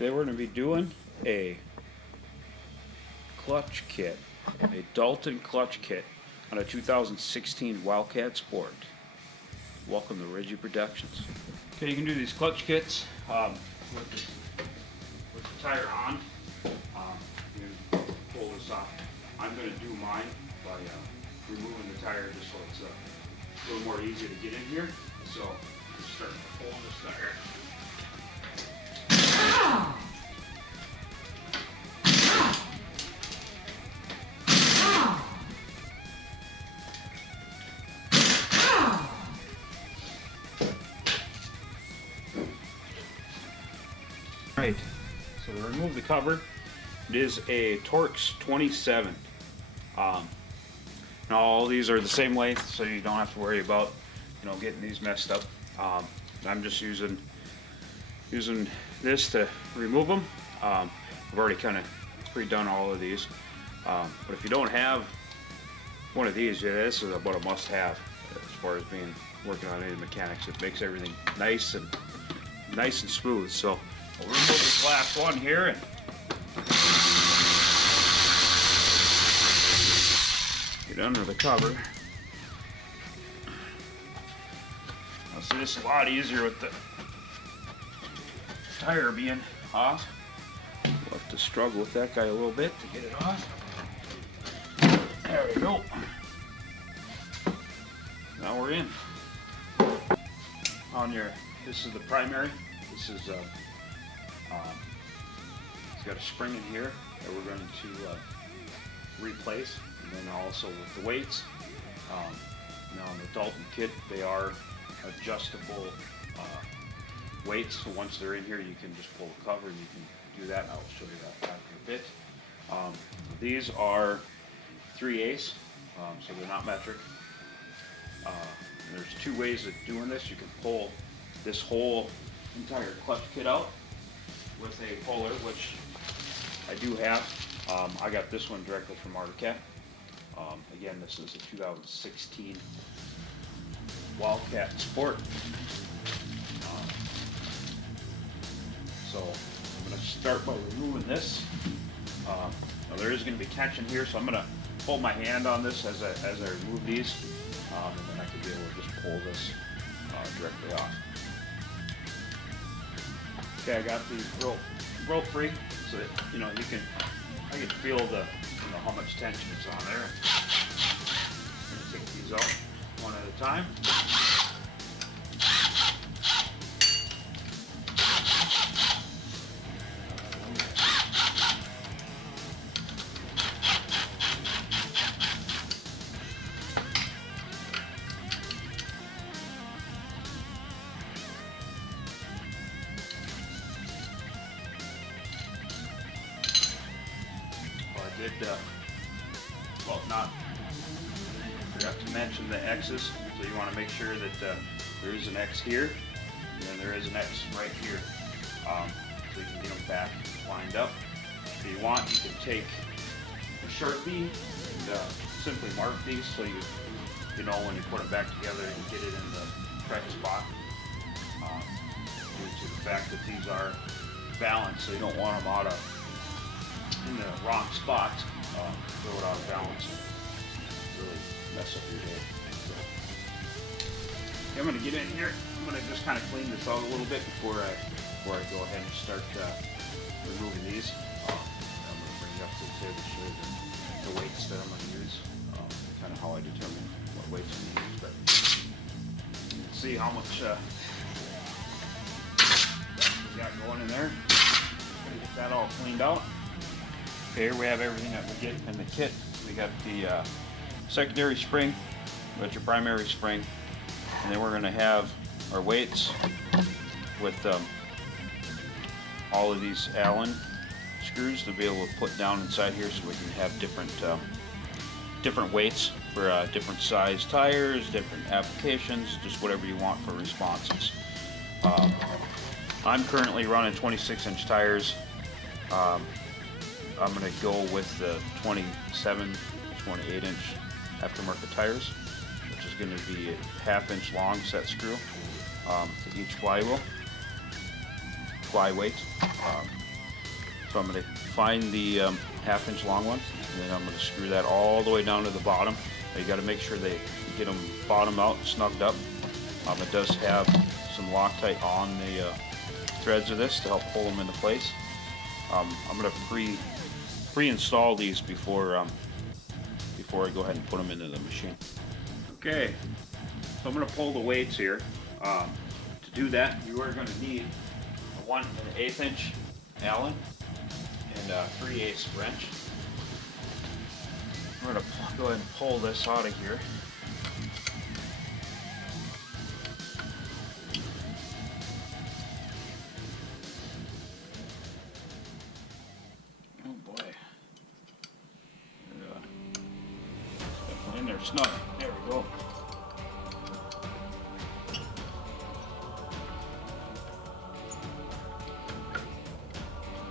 Today we're going to be doing a clutch kit, a Dalton clutch kit on a 2016 Wildcat Sport. Welcome to Ridgie Productions. Okay, you can do these clutch kits with the tire on. You can pull this off. I'm going to do mine by removing the tire just so it's a little more easy to get in here. So just start pulling this tire. Right, so to remove the cover, it is a Torx 27. Now all these are the same length, so you don't have to worry about getting these messed up. I'm just using this to remove them. I've already kind of pre-done all of these, but if you don't have one of these, yeah, this is about a must-have as far as working on any mechanics. It makes everything nice and smooth. So we'll remove the glass one here and get under the cover. Now, see, this is a lot easier with the tire being off. We'll have to struggle with that guy a little bit to get it off. There we go. Now we're in. This is the primary. This is it's got a spring in here that we're going to replace, and then also with the weights. Now in the Dalton kit, they are adjustable weights, so once they're in here you can just pull the cover and you can do that, and I'll show you that after a bit. These are 3/8, so they're not metric. There's two ways of doing this. You can pull this whole entire clutch kit out with a puller, which I do have. I got this one directly from Wildcat. Again, this is a 2016 Wildcat Sport. So I'm going to start by removing this. Now there is going to be tension here, so I'm going to hold my hand on this as I remove these, and then I can be able to just pull this directly off. Okay, I got these rope free, so that I can feel how much tension is on there. I'm going to take these out one at a time. Forgot to mention the X's, so you want to make sure that there is an X here, and then there is an X right here, so you can get them back lined up. If you want, you can take a Sharpie and simply mark these so you know when you put them back together and get it in the correct spot. Due to the fact that these are balanced, so you don't want them in the wrong spot. Throw it out of balance and really mess up your day. So, I'm going to get in here. I'm going to just kind of clean this out a little bit before I go ahead and start removing these. I'm going to bring it up to the table to show you the weights that I'm going to use, kind of how I determine what weights I'm going to use. But you can see how much we got going in there. Going to get that all cleaned out. Okay, here we have everything that we get in the kit. We got the secondary spring, we got your primary spring, and then we're going to have our weights with all of these Allen screws to be able to put down inside here, so we can have different weights for different size tires, different applications, just whatever you want for responses. I'm currently running 26-inch tires. I'm going to go with the 27, 28-inch aftermarket tires, which is going to be a 1/2-inch long set screw to each flyweight. So I'm going to find the 1/2 inch long one, and then I'm going to screw that all the way down to the bottom. You got to make sure they get them bottomed out, snugged up. It does have some Loctite on the threads of this to help pull them into place. I'm going to pre-install these before I go ahead and put them into the machine. Okay, so I'm going to pull the weights here. To do that, you are going to need a 1 1/8 inch Allen and a 3/8 wrench. I'm going to go ahead and pull this out of here. Oh boy. Definitely in there snug. There we go.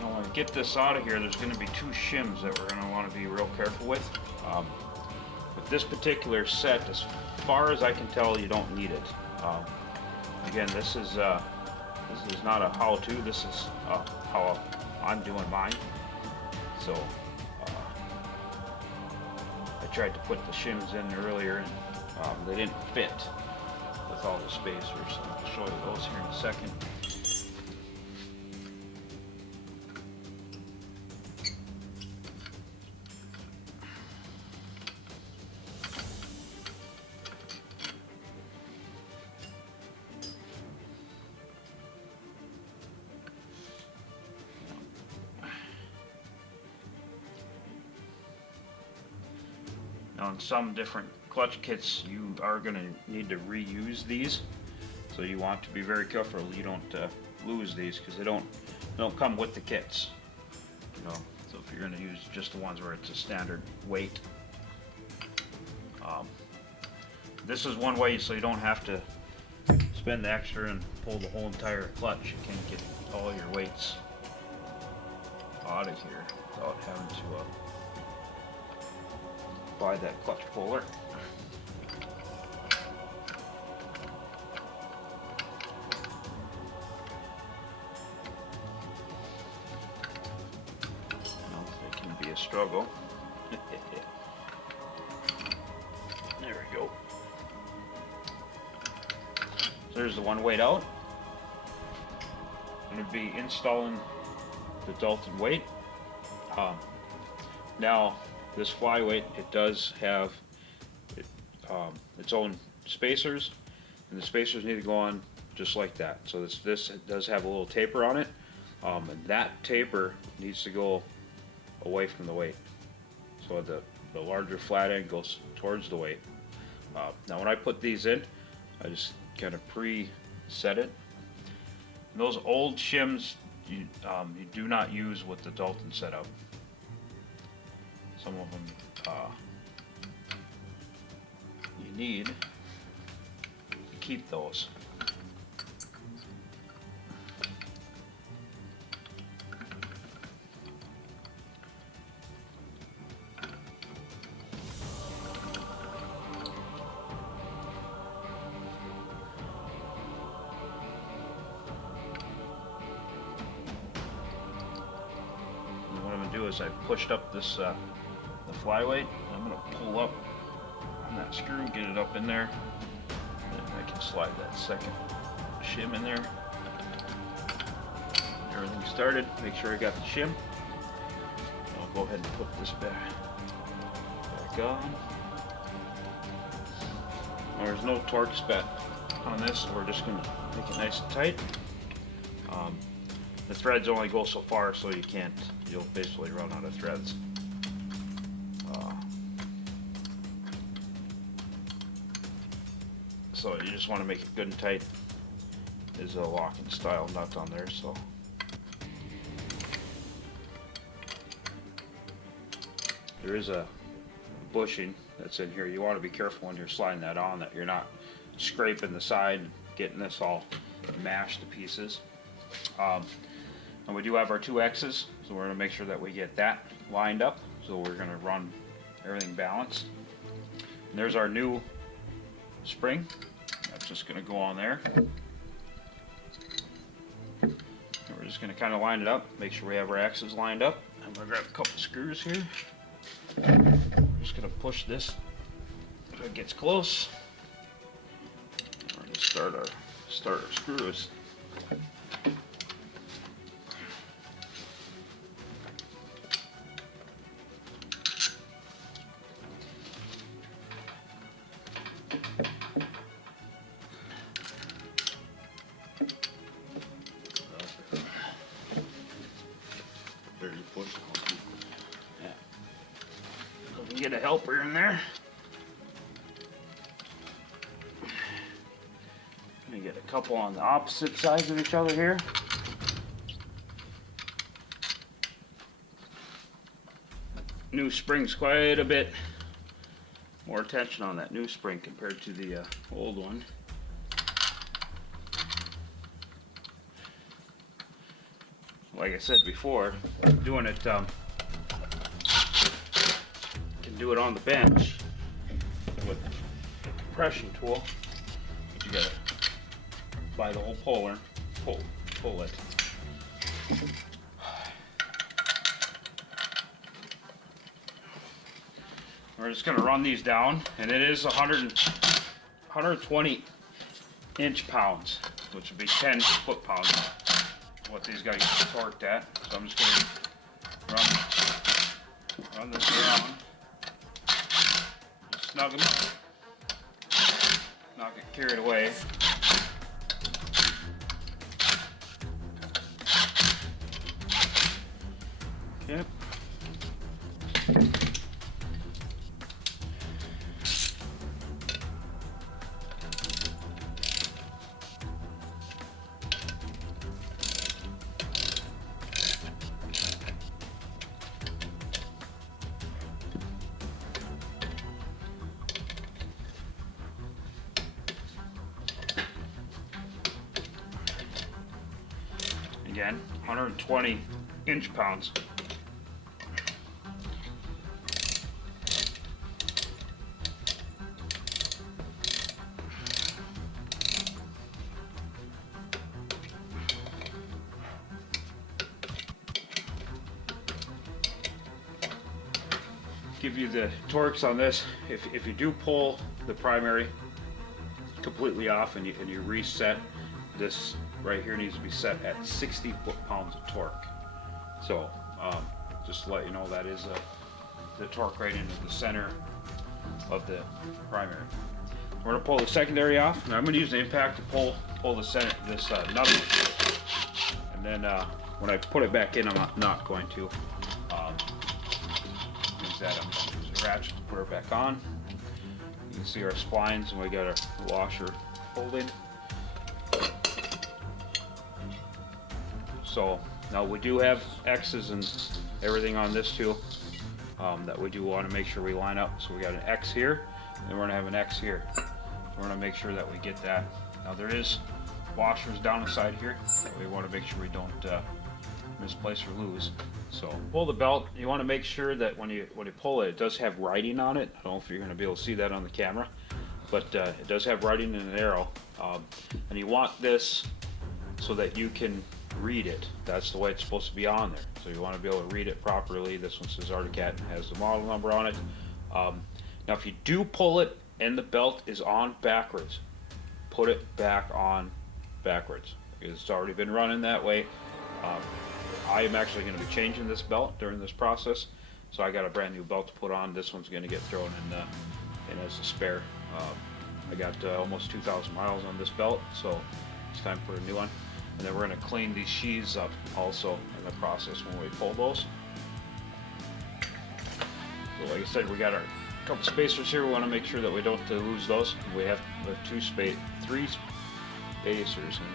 Now when I get this out of here, there's going to be 2 shims that we're going to want to be real careful with. With this particular set, as far as I can tell, you don't need it. Again, this is not a how-to. This is how I'm doing mine. So I tried to put the shims in earlier, and they didn't fit with all the spacers. So I'll show you those here in a second. Now, in some different clutch kits, you are going to need to reuse these, so you want to be very careful you don't lose these, because they don't come with the kits. You know, so if you're going to use just the ones where it's a standard weight, this is one way so you don't have to spend the extra and pull the whole entire clutch. You can get all your weights out of here without having to buy that clutch puller. Well, it can be a struggle. There we go. So there's the one weight out. I'm going to be installing the Dalton weight. Now, this flyweight, it does have its own spacers, and the spacers need to go on just like that. So this it does have a little taper on it, and that taper needs to go away from the weight. So the larger flat end goes towards the weight. Now when I put these in, I just kind of pre-set it. And those old shims you do not use with the Dalton setup. Some of them you need to keep those. And what I'm going to do is I pushed up this the flyweight. I'm going to pull up on that screw, get it up in there, and I can slide that second shim in there. Everything started. Make sure I got the shim. I'll go ahead and put this back on. Now, there's no torque spec on this, so we're just going to make it nice and tight. The threads only go so far, so you'll basically run out of threads. So you just want to make it good and tight. There's a locking style nut on there, so there is a bushing that's in here. You want to be careful when you're sliding that on that you're not scraping the side and getting this all mashed to pieces. And we do have our 2 X's, so we're going to make sure that we get that lined up. So we're going to run everything balanced. And there's our new spring. That's just going to go on there. And we're just going to kind of line it up, make sure we have our axes lined up. I'm going to grab a couple screws here. I'm just going to push this if it gets close. We're going to start our screws. Get a helper in there. Gonna get a couple on the opposite sides of each other here. New spring's quite a bit more tension on that new spring compared to the old one. Like I said before, doing it do it on the bench with a compression tool, but you gotta buy the whole puller, pull it. We're just gonna run these down, and it is 120 inch-pounds, which would be 10 foot-pounds. What these guys get torqued at. So I'm just gonna run this around. Snug them up, not get carried away. Okay. Again, 120 inch-pounds. Give you the torques on this. If you do pull the primary completely off and you reset, this right here needs to be set at 60 foot-pounds of torque. So just to let you know, that is the torque right into the center of the primary. We're going to pull the secondary off, and I'm going to use the impact to pull this nut, and then when I put it back in, I'm not going to use that. I'm going to use a ratchet to put her back on. You can see our splines, and we got our washer holding. So now we do have X's and everything on this too, that we do want to make sure we line up. So we got an X here, and we're going to have an X here. We're going to make sure that we get that. Now there is washers down the side here that we want to make sure we don't misplace or lose. So pull the belt. You want to make sure that when you pull it, it does have writing on it. I don't know if you're going to be able to see that on the camera, but it does have writing and an arrow. And you want this so that you can read it. That's the way it's supposed to be on there. So you want to be able to read it properly. This one says Wildcat and has the model number on it. Now if you do pull it and the belt is on backwards, put it back on backwards, because it's already been running that way. I am actually going to be changing this belt during this process, so I got a brand new belt to put on. This one's going to get thrown in as a spare. I got almost 2,000 miles on this belt, so it's time for a new one. And then we're going to clean these sheaths up also in the process when we pull those. So like I said, we got our couple spacers here. We want to make sure that we don't lose those. We have three spacers, and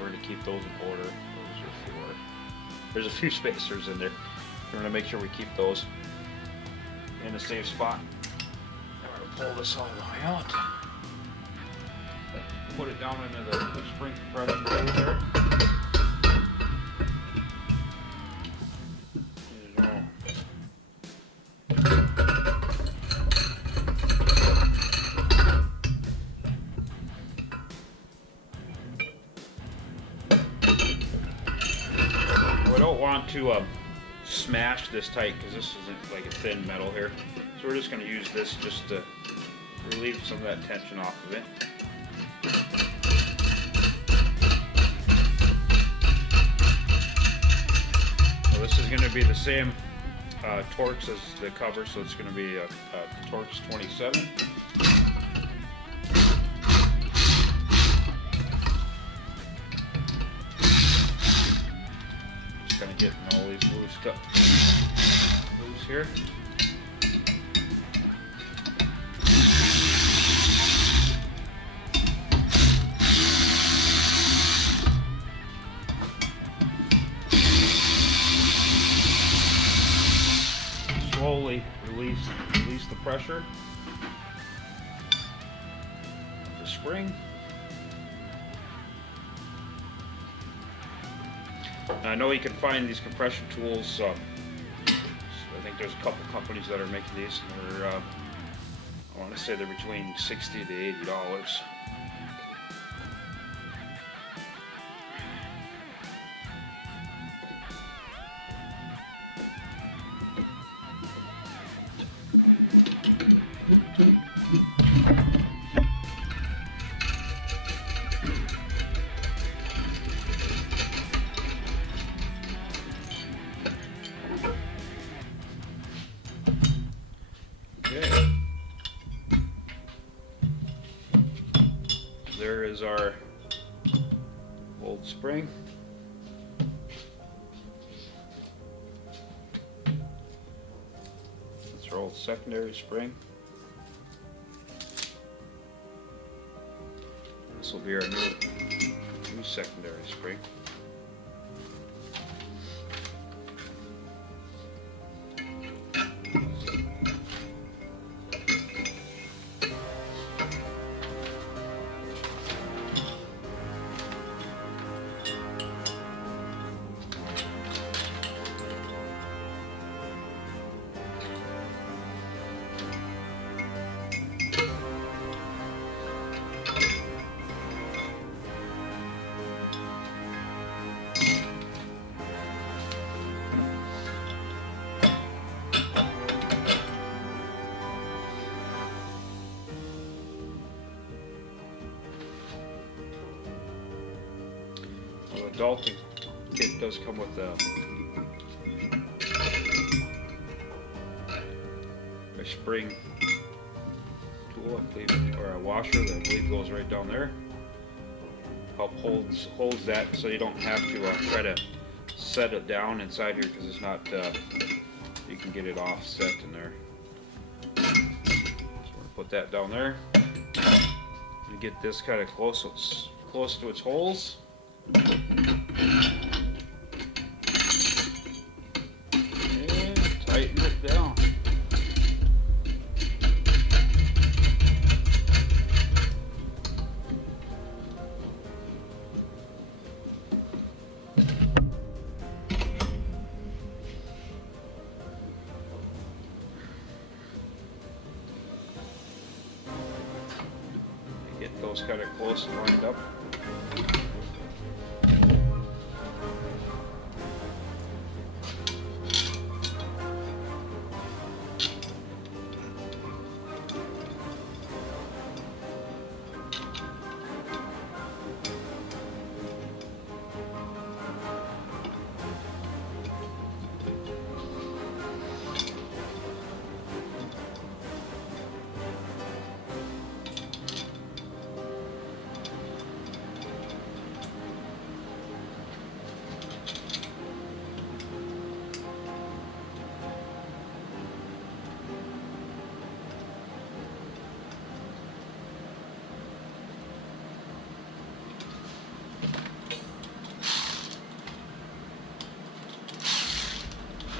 we're going to keep those in order. Those are 4. There's a few spacers in there. We're going to make sure we keep those in a safe spot. And we're going to pull this all the way out. Put it down into the spring compression blade there. don't want to smash this tight because this isn't like a thin metal here. So we're just going to use this just to relieve some of that tension off of it. So this is going to be the same Torx as the cover, so it's going to be a Torx 27. Just kind of getting all these loose here. Slowly release the pressure of the spring. Now, I know you can find these compression tools. I think there's a couple companies that are making these. And they're, I want to say they're between $60 to $80. Okay. There is our old spring. That's our old secondary spring. This will be our new secondary spring. The Dalton kit does come with a spring tool, I believe, or a washer that I believe goes right down there. Holds that so you don't have to try to set it down inside here because it's not. You can get it offset in there. So we're gonna put that down there. And get this kind of close to its holes. And tighten it down. Get those kind of close and lined up.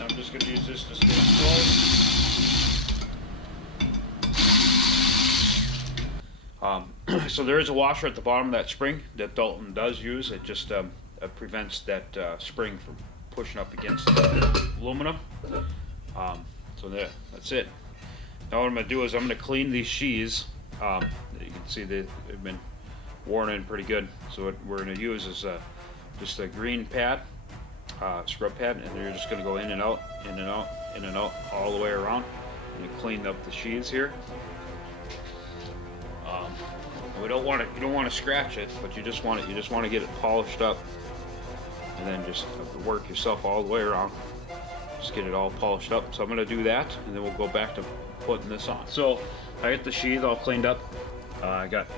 I'm just going to use this to stay slow. So there is a washer at the bottom of that spring that Dalton does use. It just prevents that spring from pushing up against the aluminum. So there, that's it. Now what I'm going to do is I'm going to clean these sheaths. You can see they've been worn in pretty good. So what we're going to use is just a green pad. scrub pad, and you're just going to go in and out, in and out, in and out, all the way around, and you clean up the sheaths here. We don't want it. You don't want to scratch it, but you just want it. You just want to get it polished up, and then just work yourself all the way around. Just get it all polished up. So I'm going to do that, and then we'll go back to putting this on. So I get the sheath all cleaned up. I got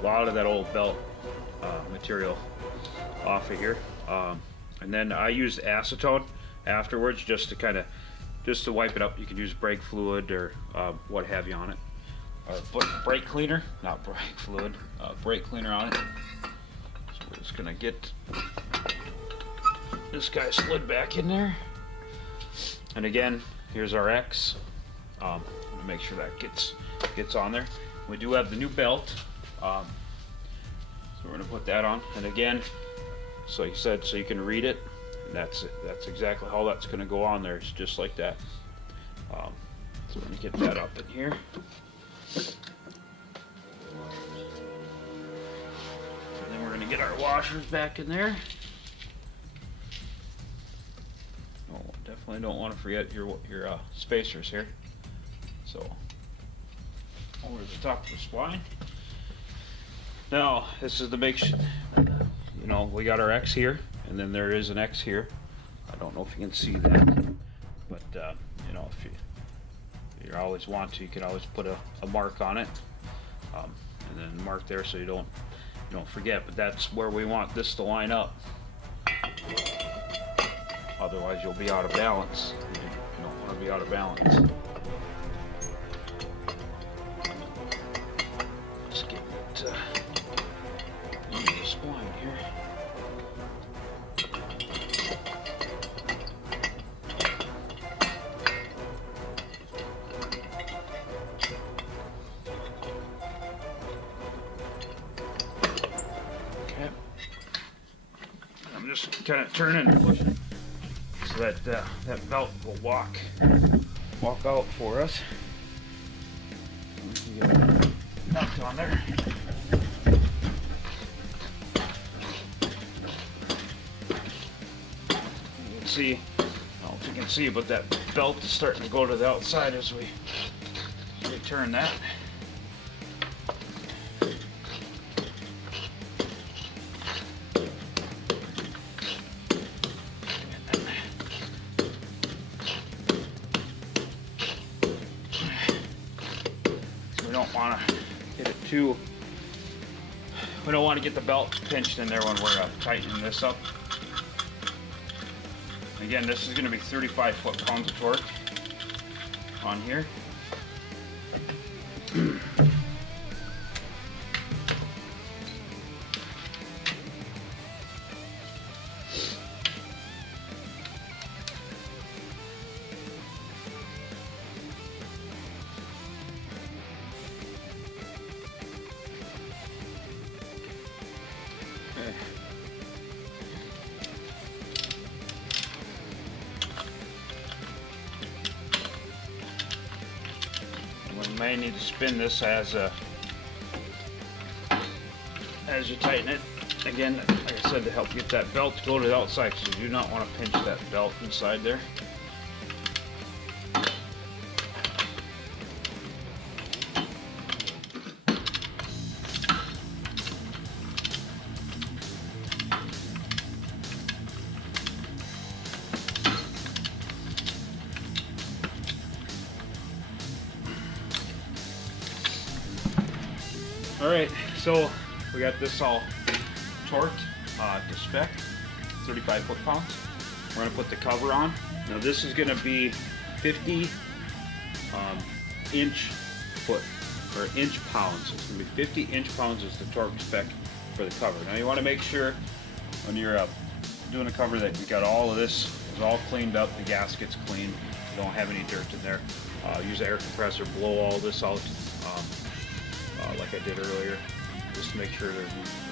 a lot of that old belt material off of here, and then I used acetone afterwards just to wipe it up. You can use brake fluid or what have you on it, or put brake cleaner, not brake fluid, brake cleaner on it. So we're just gonna get this guy slid back in there, and again, here's our X. Make sure that gets on there. We do have the new belt, so we're gonna put that on, and again, so you said, so you can read it, and that's it. That's exactly how that's gonna go on there. It's just like that. So we're gonna get that up in here. And then we're gonna get our washers back in there. Oh, definitely don't want to forget your spacers here. So over the top of the spline. Now this is the make sure, you know, we got our X here, and then there is an X here. I don't know if you can see that, but you know, if you always want to, you can always put a mark on it, and then mark there so you don't forget. But that's where we want this to line up. Otherwise, you'll be out of balance. You don't want to be out of balance. Just get it into the spline here. Okay. I'm just kind of turning and pushing so that that belt will walk out for us. Get it knocked on there. You can see, I don't know if you can see, but that belt is starting to go to the outside as we turn that. We don't want to get it too, we don't want to get the belt pinched in there when we're tightening this up. Again, this is going to be 35 foot-pounds of torque on here. We may need to spin this as you tighten it. Again, like I said, to help get that belt to go to the outside, so you do not want to pinch that belt inside there. Alright, so we got this all torqued to spec, 35 foot-pounds. We're going to put the cover on. Now this is going to be 50 inch pounds. It's going to be 50 inch pounds is the torque spec for the cover. Now you want to make sure when you're doing a cover that you got all of this is all cleaned up, the gasket's clean, you don't have any dirt in there. Use an air compressor, blow all this out. Like I did earlier, just to make sure they're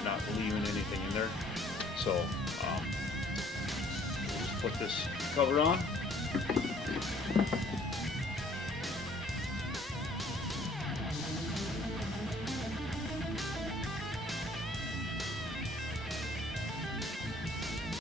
not leaving anything in there. So just put this cover on.